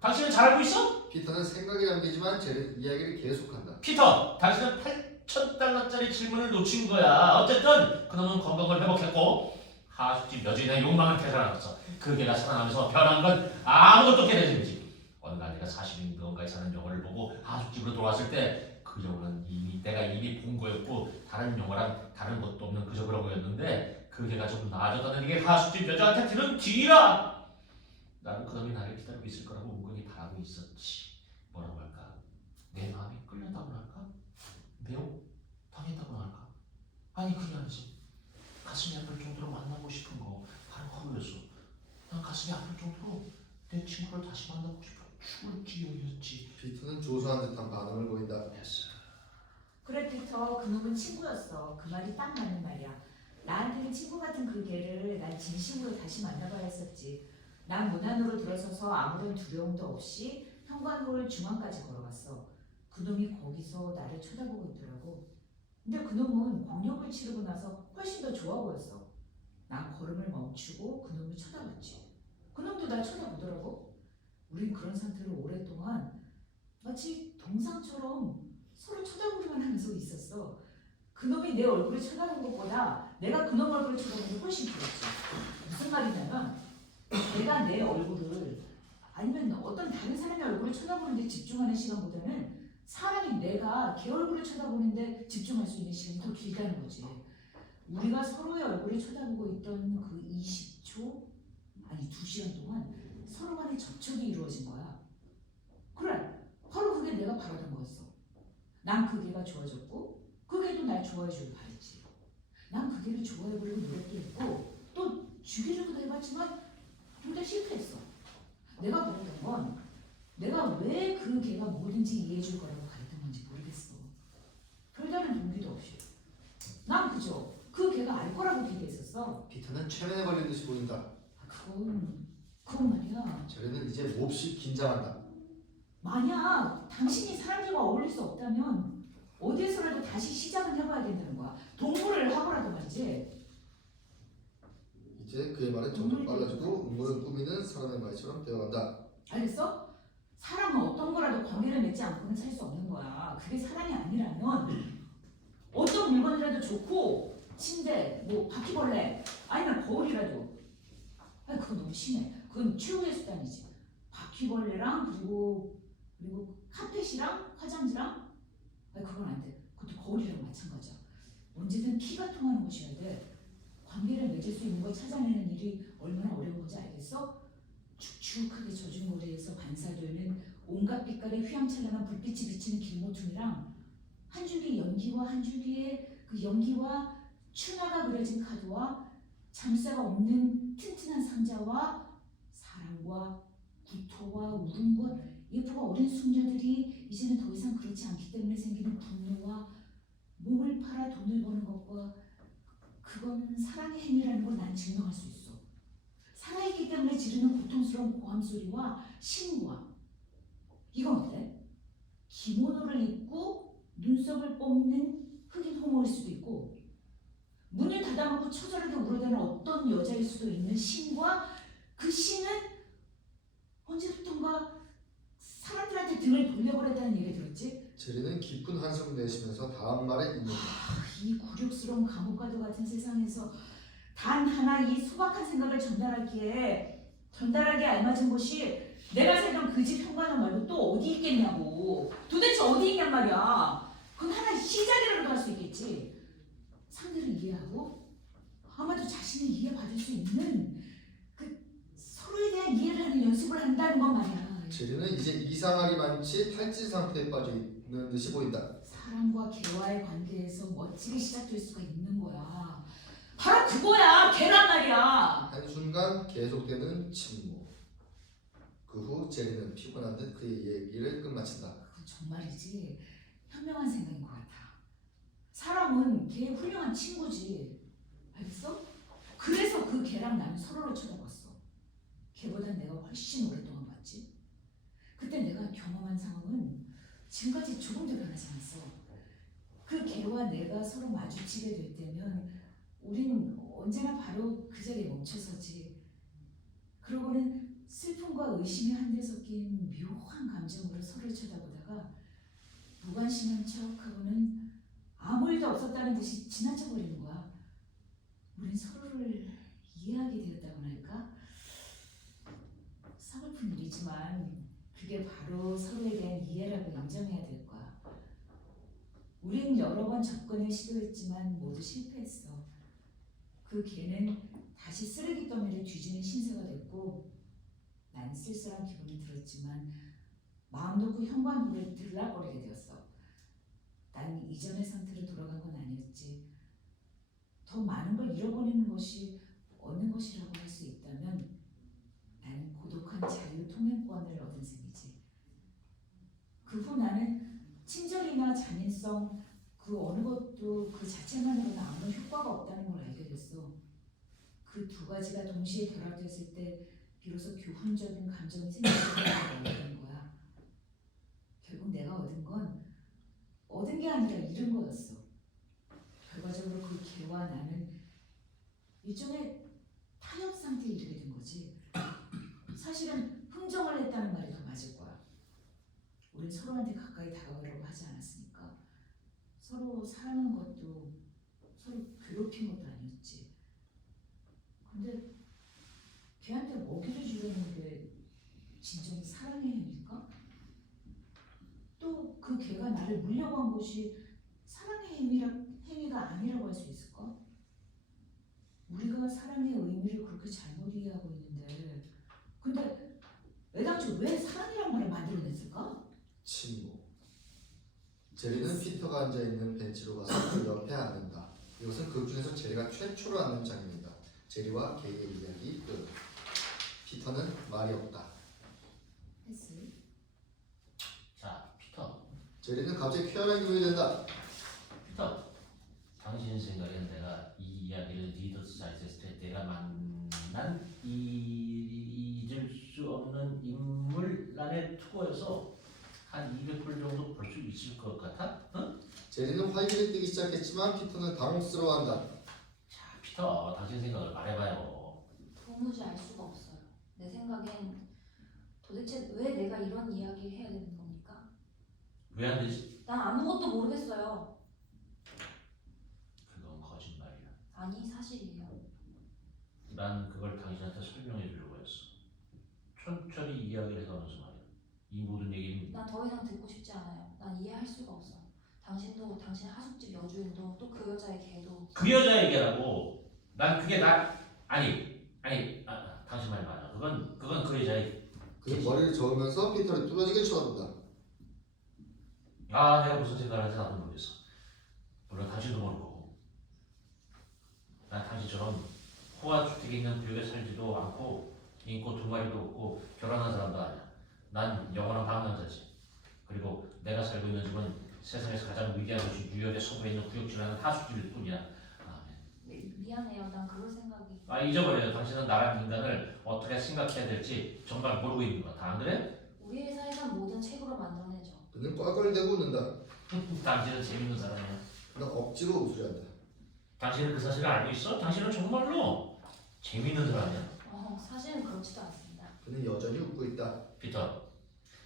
당신은 잘 알고 있어? 피터는 생각에 잠기지만 제리 이야기를 계속한다. 피터, 당신은 $8,000짜리 질문을 놓친 거야. 어쨌든 그놈은 건강을 회복했고 하숙집 여주인의 욕망을 되살아났어. 그 개가 살아나면서 변한 건 아무것도 없게 된 셈이지. 어느 날 내가 40인 무언가에 사는 영화를 보고 하숙집으로 돌아왔을 때 그 영화는 내가 이미 본 거였고 다른 영화랑 다른 것도 없는 그저 그런 거였는데 그 개가 좀 나아졌다는 게 하숙집 여자한테 들은 뒤라. 나는 그놈이 나를 기다리고 있을 거라고 은근히 바라고 있었지. 뭐라고 할까? 내 마음이 끌렸다고나 할까? 매우 당했다고나 할까? 아니 그게 아니지. 가슴이 아플 정도로 만나고 싶은 거 바로 그거였어. 난 가슴이 아플 정도로 내 친구를 다시 만나고 싶어 죽을 지경이었지. 피터는 조소한 듯한 반응을 보인다. 됐어. 그래 피터, 그놈은 친구였어. 그 말이 딱 맞는 말이야. 나한테는 친구 같은 그 개를 난 진심으로 다시 만나봐야 했었지. 난 문 안으로 들어서서 아무런 두려움도 없이 현관홀 중앙까지 걸어갔어. 그놈이 거기서 나를 쳐다보고 있더라고. 근데 그놈은 공격을 치르고 나서 훨씬 더 좋아 보였어. 난 걸음을 멈추고 그놈을 쳐다봤지. 그놈도 날 쳐다보더라고. 우린 그런 상태로 오랫동안 마치 동상처럼 서로 쳐다보기만 하면서 있었어. 그놈이 내 얼굴을 쳐다본 것보다 내가 그놈 얼굴을 쳐다보는 게 훨씬 길었지. 무슨 말이냐면 내가 내 얼굴을 아니면 어떤 다른 사람의 얼굴을 쳐다보는 데 집중하는 시간보다는 사람이 내가 걔 얼굴을 쳐다보는데 집중할 수 있는 시간이 더 길다는 거지. 우리가 서로의 얼굴을 쳐다보고 있던 그 20초 아니 2시간 동안 서로 간의 접촉이 이루어진 거야. 그래, 바로 그게 내가 바라던 거였어. 난 그 걔가 좋아졌고 그 걔도 날 좋아해주길 바랬지. 난 그 걔를 좋아해보려고 노력도 했고 또 죽이려고도 해봤지만 둘 다 실패했어. 내가 바랬던 건 내가 왜 그 걔가 뭐든지 이해해줄 거라고 바랬던 건지 모르겠어. 별다른 동기도 없이 난 그저 그 걔가 알 거라고 기대했었어. 피터는 최면에 걸린 듯이 보인다. 그건 말이야. 제리는 이제 몹시 긴장한다. 만약 당신이 사람들과 어울릴 수 없다면 어디에서라도 다시 시작을 해봐야 된다는 거야. 동물을 하고라도 말이지. 이제 그의 말은 점점 빨라지고 음모를 꾸미는 사람의 말처럼 되어간다. 알겠어? 사람은 어떤 거라도 관계를 맺지 않고는 살 수 없는 거야. 그게 사람이 아니라면 어떤 물건이라도 좋고 침대, 뭐 바퀴벌레 아니면 거울이라도 아니 그건 너무 심해. 그건 최후의 수단이지. 바퀴벌레랑 그리고 카펫이랑 화장지랑 아니 그건 안 돼. 그것도 거울이랑 마찬가지야. 언제든 키가 통하는 것이어야 돼. 관계를 맺을 수 있는 걸 찾아내는 일이 얼마나 어려운 건지 알겠어? 축축하게 젖은 모래에서 반사되는 온갖 빛깔의 휘황찬란한 불빛이 비치는 길모퉁이랑 한 줄기 연기와 한 줄기의 그 연기와 추나가 그려진 카드와 잠새가 없는 튼튼한 상자와 사랑과 구토와 울음과 예쁘고 어린 숙녀들이 이제는 더 이상 그렇지 않기 때문에 생기는 분노와 몸을 팔아 돈을 버는 것과 그거는 사랑의 행위라는 걸 난 증명할 수 있어. 살아있기 때문에 지르는 고통스러운 고함 소리와 신과 이건 어때? 기모노를 입고 눈썹을 뽑는 흑인 호모일 수도 있고 문을 닫아놓고 처절하게 울어대는 어떤 여자일 수도 있는 신과 그 신은 언제부턴가 사람들한테 등을 돌려버렸다는 얘기 들었지? 제리는 깊은 한숨을 내쉬면서 다음 말에 있는다. 이 굴욕스러운 감옥과도 같은 세상에서 단 하나 이 소박한 생각을 전달하기에 알맞은 곳이 내가 살던 그 집 현관원 말고 또 어디 있겠냐고. 도대체 어디 있냔 말이야. 그건 하나의 시작이라도 할 수 있겠지. 상대를 이해하고 아마도 자신을 이해받을 수 있는 그 서로에 대한 이해를 하는 연습을 한다는 건 말이야. 제리는 이제 이상하기 많지 탈진 상태에 빠져 있는 듯이 보인다. 사람과 개와의 관계에서 멋지게 시작될 수가 있는 거야. 바로 그거야. 개란 말이야. 한순간 계속되는 침묵. 그 후 제리는 피곤한 듯 그의 얘기를 끝마친다. 그건 정말이지 현명한 생각인 것 같아. 사람은 걔의 훌륭한 친구지. 알겠어? 그래서 그 걔랑 나는 서로를 쳐다봤어. 걔보단 내가 훨씬 오랫동안 봤지. 그때 내가 경험한 상황은 지금까지 조금도 변하지 않았어. 그 걔와 내가 서로 마주치게 될 때면 우린 언제나 바로 그 자리에 멈춰서지. 그러고는 슬픔과 의심이 한데 섞인 묘한 감정으로 서로를 쳐다보다가 무관심한 척하고는 아무 일도 없었다는 듯이 지나쳐버리는 거야. 우린 서로를 이해하게 되었다고나 할까? 서글픈 일이지만 그게 바로 서로에 대한 이해라고 인정해야 될 거야. 우린 여러 번 접근을 시도했지만 모두 실패했어. 그 개는 다시 쓰레기 더미를 뒤지는 신세가 됐고 난 쓸쓸한 기분이 들었지만 마음 놓고 현관문을 들락거리게 되었어. 난 이전의 상태로 돌아간 건 아니었지. 더 많은 걸 잃어버리는 것이 얻는 것이라고 할 수 있다면 나는 고독한 자유 통행권을 얻은 셈이지. 그 후 나는 친절이나 잔인성 그 어느 것도 그 자체만으로는 아무 효과가 없다는 걸 알게 됐어. 그 두 가지가 동시에 결합됐을 때 비로소 교훈적인 감정이 생기는 거야. 결국 내가 얻은 건 얻은 게 아니라 잃은 거였어. 결과적으로 그 개와 나는 일종의 타협 상태에 이르게 된 거지. 사실은 흥정을 했다는 말이 더 맞을 거야. 우린 서로한테 가까이 다가가려고 하지 않았으니까. 서로 사랑한 것도 서로 괴롭힌 것도 아니었지. 근데 걔한테 먹이를 주려는 게 진정한 사랑의 행위일까? 또 그 걔가 나를 물려고 한 것이 사랑의 행위가 아니라고 할 수 있을까? 우리가 사랑의 의미를 그렇게 잘못 이해하고 있는데 근데 애당초 왜 사랑이란 말을 만들어냈을까? 침묵. 제리는 피터가 앉아있는 벤치로 가서 그 옆에 앉는다. 이것은 극 중에서 제리가 최초로 앉는 장면이다. 제리와 게이의 이야기 끝. 피터는 말이 없다. 패스. 자, 피터. 제리는 갑자기 쾌활한 기분이 된다. 피터. 당신 생각엔 내가 이 이야기를 리더스 사이트에서 때 내가 만난 잊을 수 없는 인물란에 투고해서 한 200불 정도 벌 수 있을 것 같아? 응? 제리는 활기를 띠기 시작했지만 피터는 당혹스러워한다. 자, 피터. 당신 생각을 말해봐요. 도무지 알 수가 없어요. 내 생각엔 도대체 왜 내가 이런 이야기를 해야 되는 겁니까? 왜 안 되지? 난 아무것도 모르겠어요. 그건 거짓말이야. 아니, 사실이에요. 난 그걸 당신한테 설명해 주려고 했어. 천천히 이야기를 해가면서 말이야. 이 모든 얘기는 난 더 이상 듣고 싶지 않아요. 난 이해할 수가 없어. 당신도 당신 하숙집 여주인도 또 그 여자의 개도 그 여자 얘기라고. 난 그게 당신 말이 맞아. 그건 그 여자의. 그는 머리를 저으면서 피터를 뚫어지게 쳐다본다. 내가 무슨 생각을 하는지 나도 모르겠어. 물론 당신도 모르고. 난 당신처럼 호화 주택에 있는 부역에 살지도 않고 인고 2마리도 없고 결혼한 사람도 아니야. 난 영원한 방랑자지. 그리고 내가 살고 있는 집은 세상에서 가장 위대한 도시 뉴욕의 서부에 있는 구역지라는 하숙집일 뿐이야. 미안해요. 난 그럴 생각이 잊어버려요. 당신은 나란 인간을 어떻게 생각해야 될지 정말 모르고 있는 것 같아. 안 그래? 우리 회사에선 뭐든 책으로 만들어내죠. 그는 껄껄대고 웃는다. 당신은 재밌는 사람이야. 그는 억지로 웃으려 한다. 당신은 그 사실을 알고 있어? 당신은 정말로 재밌는 사람이야. 사실은 그렇지도 않습니다. 그는 여전히 웃고 있다. 피터,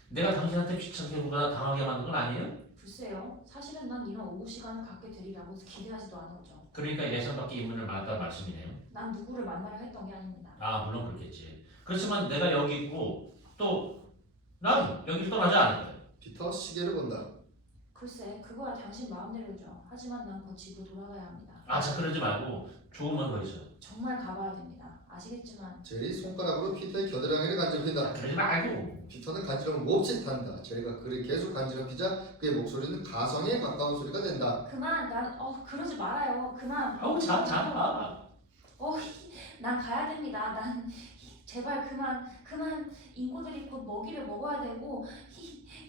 내가 당신한테 귀찮게 보거나 당하게 만든 건 아니에요? 글쎄요. 사실은 난 이런 오후 시간을 갖게 되리라고 기대하지도 않았죠. 그러니까 예상 밖의 인물을 만났다는 말씀이네요. 난 누구를 만나려 했던 게 아닙니다. 물론 그렇겠지. 그렇지만 내가 여기 있고 또 난 여기를 떠나지 않을 거야. 피터 시계를 본다. 글쎄, 그거야 당신 마음대로죠. 하지만 난 곧 집으로 돌아가야 합니다. 자 그러지 말고 좋은 건 더 있어요. 정말 가봐야 됩니다. 아시겠지만 제리 손가락으로 피터의 겨드랑이를 간지럽힌다. 그러지 말고. 피터는 간지럼을 몹짓한다. 제리가 그를 계속 간지럽히자 그의 목소리는 가성에 가까운 소리가 된다. 그만. 난 그러지 말아요. 그만. 자. 난 가야 됩니다. 난 제발 그만. 인고들이 곧 먹이를 먹어야 되고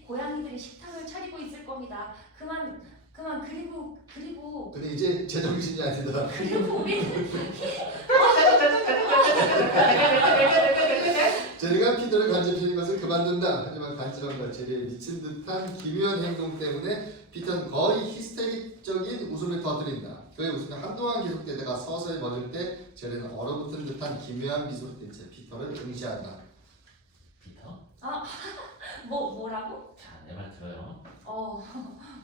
고양이들이 식탁을 차리고 있을 겁니다. 그만. 그리고 근데 이제 제정신이 아니다. 우리는 제리가 피터를 간지럽히는 것을 그만둔다. 하지만 간지럼과 제리의 미친 듯한 기묘한 행동 때문에 피터는 거의 히스테릭적인 웃음을 터뜨린다. 그의 웃음이 한동안 계속되다가 서서히 멎을 때 제리는 얼어붙은 듯한 기묘한 미소를 띤 채 피터를 응시한다. 피터? 뭐라고? 자, 내 말 들어요.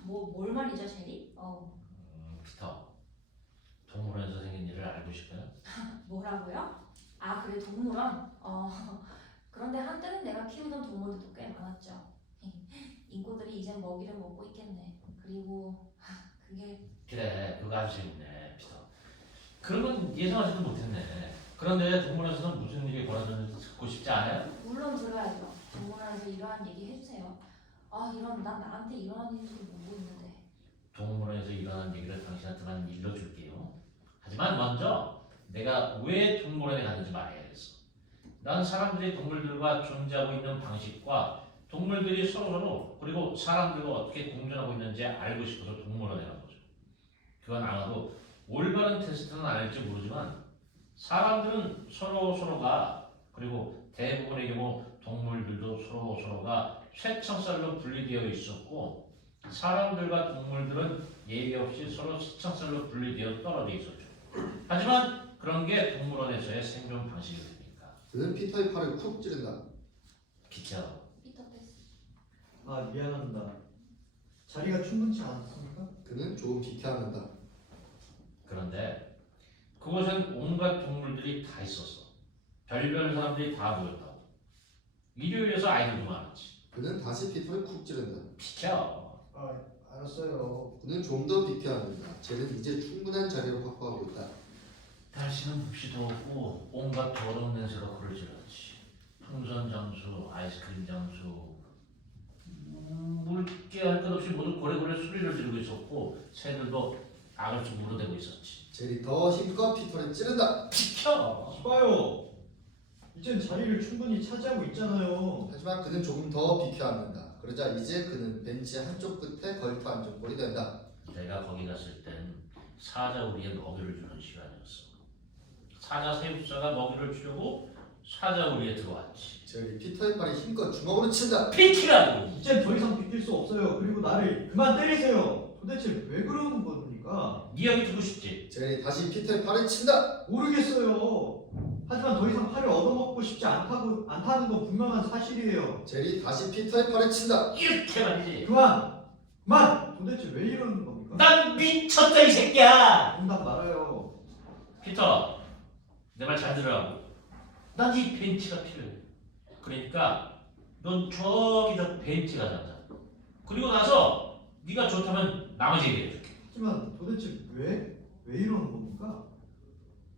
뭘 말이죠, 제리? 피터. 동물원에서 생긴 일을 알고 싶어요? 뭐라고요? 그래, 동물원? 그런데 한때는 내가 키우던 동물들도 꽤 많았죠. 인고들이 이젠 먹이를 먹고 있겠네. 그리고 그게 그래, 그거 아주 재밌네, 피터. 그런 건 예상하지도 못했네. 그런데 동물원에서는 무슨 일이 벌어졌는지 듣고 싶지 않아요? 물론 들어야죠. 동물원에서 이러한 얘기 해주세요. 난 나한테 일어난 일도 모르고 있는데. 동물원에서 일어난 얘기를 당신한테만 일러줄게요. 하지만 먼저 내가 왜 동물원에 갔는지 말해야겠어. 난 사람들이 동물들과 존재하고 있는 방식과 동물들이 서로서로 그리고 사람들과 어떻게 공존하고 있는지 알고 싶어서 동물원에 간 거죠. 그건 아마도 올바른 테스트는 아닐지 모르지만 사람들은 서로가 그리고 대부분의 경우 동물들도 서로가 쇠창살로 분리되어 있었고 사람들과 동물들은 예의 없이 서로 시창살로 분리되어 떨어져 있었죠. 하지만 그런 게 동물원에서의 생존 방식이 됩니까? 그는 피터의 팔을 쿡 찌른다. 비켜. 피터 패스. 아 미안합니다. 자리가 충분치 않습니까? 그는 조금 비켜앉는다. 그런데 그곳엔 온갖 동물들이 다 있었어. 별별 사람들이 다 모였다고. 일요일에서 아이들도 많았지. 그는 다시 피터를 쿡 찌른다. 비켜. 아 알았어요. 그는 좀 더 비켜앉는다. 쟤는 이제 충분한 자리를 확보하고 있다. 날씨는 묵시도 없고 온갖 더러운 냄새가 코를 찔렀지. 풍선 장수, 아이스크림 장수, 물게 할 것 없이 모두 고래고래 소리를 지르고 있었고 새들도 악을 좀 물어대고 있었지. 젤이 더 힘껏 피터를 찌른다. 비켜! 이봐요. 이젠 자리를 충분히 차지하고 있잖아요. 하지만 그는 조금 더 비켜앉는다. 그러자 이제 그는 벤치 한쪽 끝에 걸터 앉은 꼴이 된다. 내가 거기 갔을 땐 사자 우리에 먹이를 주는 시간이었어. 사자 세입자가 먹이를 주려고 사자 우리에 들어왔지. 젤이 피터의 팔에 힘껏 주먹으로 친다. 비키라고! 이젠 더 이상 비킬 수 없어요. 그리고 나를 그만 때리세요. 도대체 왜 그러는 겁니까? 네 얘기 듣고 싶지? 젤이 다시 피터의 팔에 친다. 모르겠어요. 하지만 더 이상 팔을 얻어먹고 싶지 않다는 건 분명한 사실이에요. 젤이 다시 피터의 팔에 친다. 이렇게 말이지. 그만! 도대체 왜 이러는 겁니까? 난 미쳤다 이 새끼야! 농담 말아요. 피터, 내 말 잘 들으라고. 난 이 벤치가 필요해. 그러니까 넌 저기 저 벤치 가자. 그리고 나서 네가 좋다면 나머지 얘기해줄게. 하지만 도대체 왜 이러는 겁니까?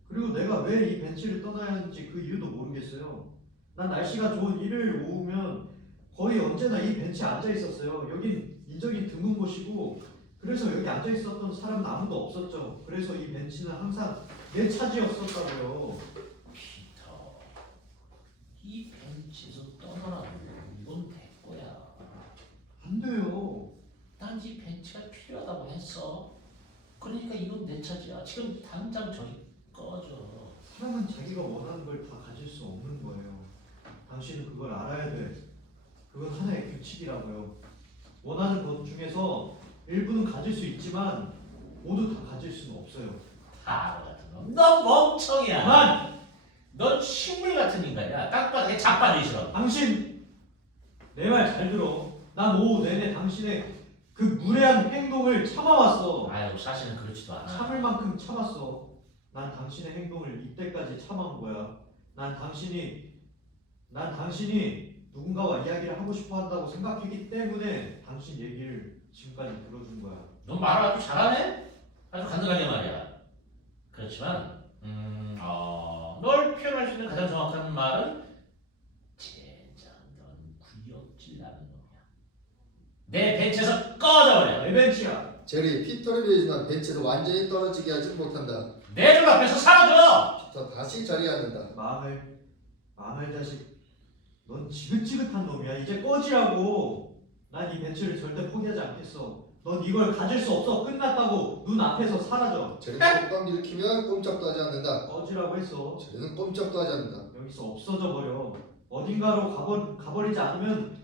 그리고 내가 왜 이 벤치를 떠나야 하는지 그 이유도 모르겠어요. 난 날씨가 좋은 일요일 오후면 거의 언제나 이 벤치에 앉아 있었어요. 여긴 인적이 드문 곳이고 그래서 여기 앉아 있었던 사람은 아무도 없었죠. 그래서 이 벤치는 항상 내 차지였었다고요. 피터, 이 벤치에서 떠나라고. 이건 내 거야. 안 돼요. 난 이 벤치가 필요하다고 했어. 그러니까 이건 내 차지야. 지금 당장 저리 꺼져. 사람은 자기가 원하는 걸 다 가질 수 없는 거예요. 당신은 그걸 알아야 돼. 그건 하나의 규칙이라고요. 원하는 것 중에서 일부는 가질 수 있지만 모두 다 가질 수는 없어요. 바보 같은 놈. 넌 멍청이야. 그만! 넌 식물 같은 인간이야. 땅바닥에 자빠져 있어. 당신 내 말 잘 들어. 난 오후 내내 당신의 그 무례한 행동을 참아왔어. 아유, 사실은 그렇지도 않아. 참을 만큼 참았어. 난 당신의 행동을 이때까지 참아온 거야. 난 당신이 누군가와 이야기를 하고 싶어 한다고 생각했기 때문에 당신 얘기를 지금까지 들어준 거야. 넌 말을 아주 잘하네? 아주 간단하게 말이야. 그렇지만, 널 표현할 수 있는 가장 정확한 말은 젠장, 넌 구역질 나는 놈이야. 내 벤치에서 꺼져버려. 내 벤치야. 젤이 피터를 밀지만 벤치를 완전히 떨어지게 하지 못한다. 내 눈 앞에서 사라져. 피터 다시 자리에 앉는다. 마음의 자식. 넌 지긋지긋한 놈이야. 이제 꺼지라고. 난 이 벤치를 절대 포기하지 않겠어. 넌 이걸 가질 수 없어. 끝났다고. 눈 앞에서 사라져. 젤이 깜빡 일으키면 꼼짝도 하지 않는다. 꺼지라고 했어. 젤은 꼼짝도 하지 않는다. 여기서 없어져 버려. 어딘가로 가버리지 않으면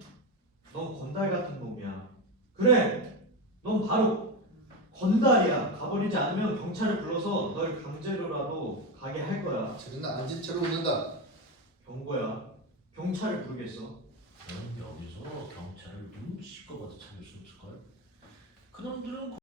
넌 건달 같은 놈이야. 그래. 넌 바로 건달이야. 가버리지 않으면 경찰을 불러서 널 강제로라도 가게 할 거야. 젤은 앉은 채로 웃는다. 경고야. 경찰을 부르겠어. 넌 여기서 경찰을 눈치껏 봐도 찾을 수 없을걸? 그놈들은